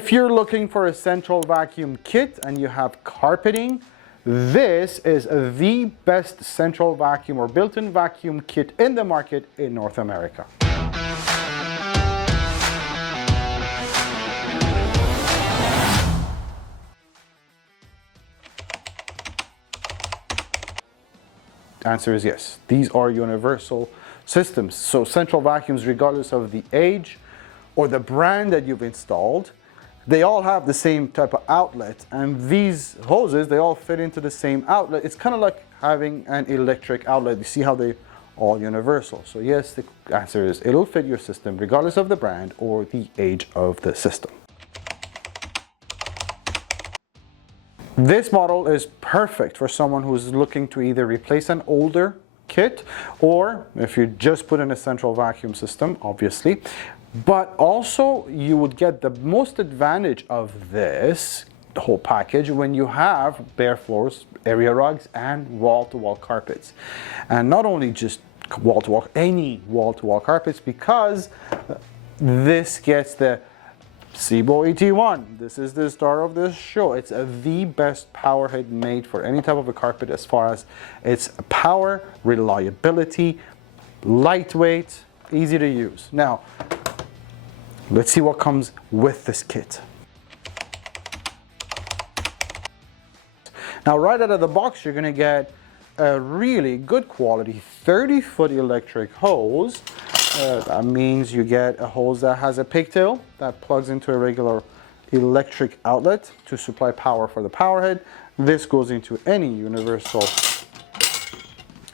If you're looking for a central vacuum kit and you have carpeting, this is the best central vacuum or built-in vacuum kit in the market in North America. Answer is yes. These are universal systems. So central vacuums, regardless of the age or the brand that you've installed, they all have the same type of outlet, and these hoses, they all fit into the same outlet. It's kind of like having an electric outlet. You see how they all universal. So yes, the answer is it'll fit your system regardless of the brand or the age of the system. This model is perfect for someone who's looking to either replace an older kit, or if you just put in a central vacuum system, obviously. But also you would get the most advantage of this whole package when you have bare floors, area rugs, and wall-to-wall carpets. And not only just wall-to-wall, any wall-to-wall carpets, because this gets the SEBO ET-1. This is the star of this show. It's the best power head made for any type of a carpet as far as its power, reliability, lightweight, easy to use. Now, let's see what comes with this kit. Now, right out of the box, you're going to get a really good quality 30-foot electric hose. That means you get a hose that has a pigtail that plugs into a regular electric outlet to supply power for the power head. This goes into any universal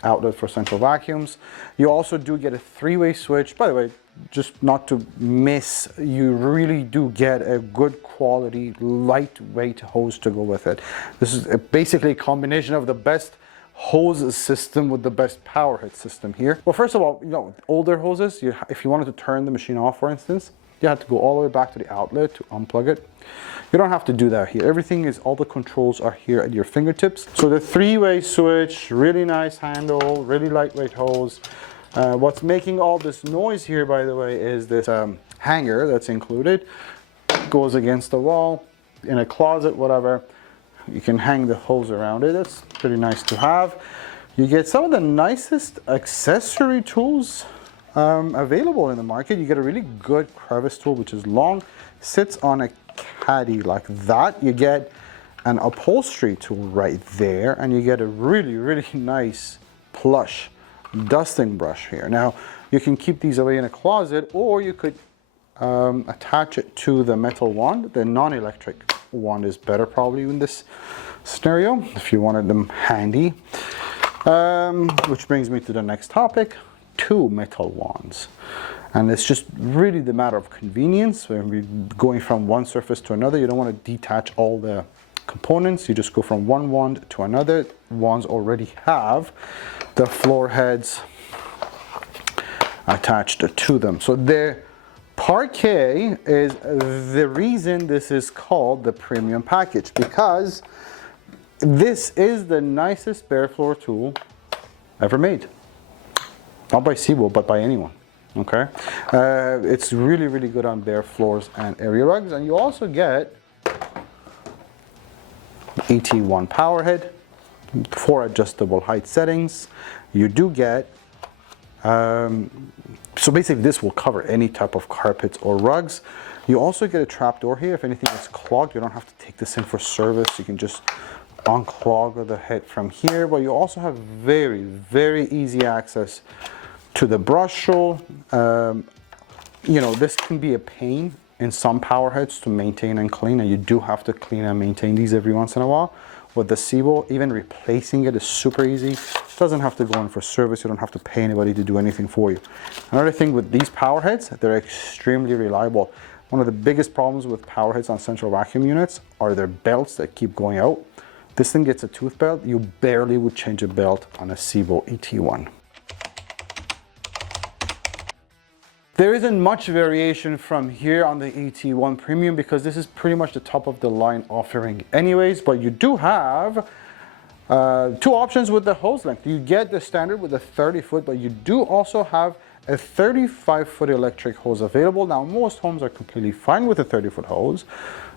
outlet for central vacuums. You also do get a three-way switch. By the way, just not to miss, you really do get a good quality lightweight hose to go with it. This is basically a combination of the best hose system with the best power head system here. Well, first of all, you know, older hoses, if you wanted to turn the machine off, for instance, you have to go all the way back to the outlet to unplug it. You don't have to do that here. Everything is, all the controls are here at your fingertips. So the three-way switch, really nice handle, really lightweight hose. What's making all this noise here, by the way, is this hanger that's included. Goes against the wall, in a closet, whatever. You can hang the hose around it. That's pretty nice to have. You get some of the nicest accessory tools available in the market. You get a really good crevice tool, which is long, sits on a caddy like that. You get an upholstery tool right there, and you get a really, really nice plush dusting brush here. Now, you can keep these away in a closet, or you could attach it to the metal wand. The non-electric wand is better probably in this scenario if you wanted them handy. Which brings me to the next topic, two metal wands. And it's just really the matter of convenience. When we're going from one surface to another, you don't want to detach all the components. You just go from one wand to another. Wands already have the floor heads attached to them. So the parquet is the reason this is called the premium package, because this is the nicest bare floor tool ever made. Not by SEBO, but by anyone. Okay, it's really, really good on bare floors and area rugs. And you also get ET-1 power head, 4 adjustable height settings. You do get so basically this will cover any type of carpets or rugs. You also get a trap door here. If anything is clogged, you don't have to take this in for service. You can just unclog the head from here. But you also have very, very easy access to the brush tool. You know, this can be a pain in some power heads to maintain and clean, and you do have to clean and maintain these every once in a while. With the SEBO, even replacing it is super easy. It doesn't have to go in for service. You don't have to pay anybody to do anything for you. Another thing with these power heads, they're extremely reliable. One of the biggest problems with power heads on central vacuum units are their belts that keep going out. This thing gets a tooth belt. You barely would change a belt on a SEBO ET-1. There isn't much variation from here on the ET-1 Premium because this is pretty much the top of the line offering anyways, but you do have 2 options with the hose length. You get the standard with the 30 foot, but you do also have a 35-foot electric hose available. Now, most homes are completely fine with a 30-foot hose.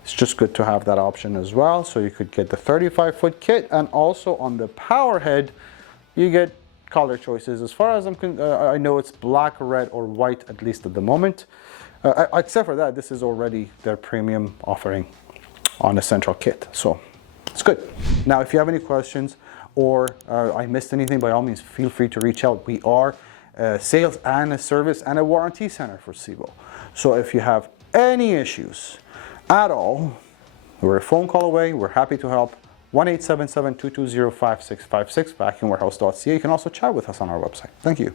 It's just good to have that option as well. So you could get the 35-foot kit, and also on the power head, you get color choices. As far as I know, it's black, red, or white, at least at the moment. Except for that, this is already their premium offering on a central kit. So it's good. Now, if you have any questions or I missed anything, by all means, feel free to reach out. We are a sales and a service and a warranty center for SEBO. So if you have any issues at all, we're a phone call away. We're happy to help. 1-877-220-5656, vacuumwarehouse.ca. You can also chat with us on our website. Thank you.